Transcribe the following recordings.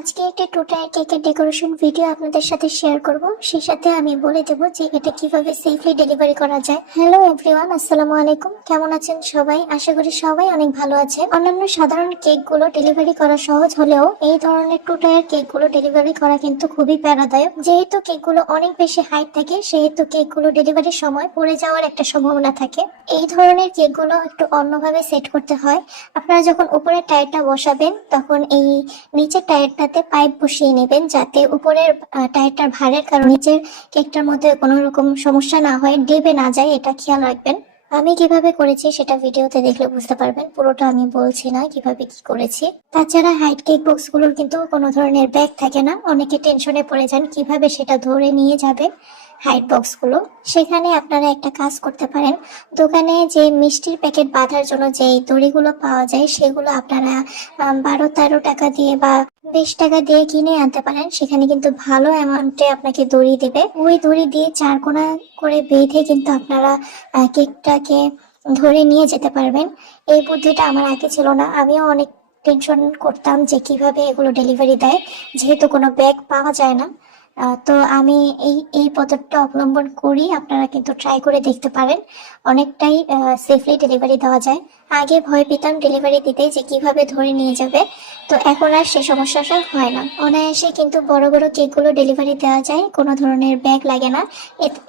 আজকে একটা টোটাল কেকের ডেকোরেশন ভিডিও আপনাদের সাথে শেয়ার করব। সেই সাথে আমি বলে দেব যে এটা কিভাবে সেফলি ডেলিভারি করা যায়। হ্যালো এভরিওয়ান, আসসালামু আলাইকুম। কেমন আছেন সবাই? আশা করি সবাই অনেক ভালো আছে। অন্যান্য সাধারণ কেকগুলো ডেলিভারি করা সহজ হলেও এই ধরনের টোটাল কেকগুলো ডেলিভারি করা কিন্তু খুবই প্যারাদায়ক। যেহেতু কেকগুলো অনেক বেশি হাইট থাকে, সেহেতু কেকগুলো ডেলিভারির সময় পড়ে যাওয়ার একটা সম্ভাবনা থাকে। এই ধরনের কেকগুলো একটু অন্যভাবে সেট করতে হয়। আপনারা যখন উপরের টায়ারটা বসাবেন তখন এই নিচের টায়ারটাতে পাইপ বসিয়ে নেবেন, যাতে উপরের টায়ারটার ভারের কারণে নিচের কেকটার মধ্যে কোনো রকম সমস্যা না হয়, ডেবে না যায়, এটা খেয়াল রাখবেন। আমি কিভাবে করেছি সেটা ভিডিওতে দেখলে বুঝতে পারবেন, পুরোটা আমি বলছি না কিভাবে কি করেছি। তাছাড়া হাইট কেক বক্স গুলোর কিন্তু কোনো ধরনের ব্যাগ থাকে না, অনেকে টেনশনে পড়ে যান কিভাবে সেটা ধরে নিয়ে যাবে হাইট বক্স গুলো। সেখানে আপনারা একটা কাজ করতে পারেন, দোকানে যে মিষ্টির প্যাকেট বাঁধার জন্য যে দড়িগুলো পাওয়া যায় সেগুলো আপনারা 12-13 টাকা দিয়ে বা 20 টাকা দিয়ে কিনে আনতে পারেন। সেখানে কিন্তু ভালো অ্যামাউন্টে আপনাকে দড়ি দেবে। ওই দড়ি দিয়ে 4 কোণা করে বেঁধে কিন্তু আপনারা কেকটাকে ধরে নিয়ে যেতে পারবেন। এই বুদ্ধিটা আমার আগে ছিল না, আমিও অনেক টেনশন করতাম যে কিভাবে এগুলো ডেলিভারি দেয়, যেহেতু কোনো ব্যাগ পাওয়া যায় না। তো আমি এই এই পদ্ধতিটা অবলম্বন করি, আপনারা কিন্তু ট্রাই করে দেখতে পারেন। অনেকটাই সেফলি ডেলিভারি দেওয়া যায়। আগে ভয় পেতাম ডেলিভারি দিতে যে কিভাবে ধরে নিয়ে যাবে, তো এখন আর সে সমস্যাটা হয় না। অনায়াসে কিন্তু বড় বড় কেকগুলো ডেলিভারি দেওয়া যায়, কোনো ধরনের ব্যাগ লাগে না।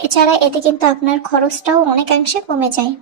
এছাড়া এতে কিন্তু আপনার খরচটাও অনেকাংশে কমে যায়।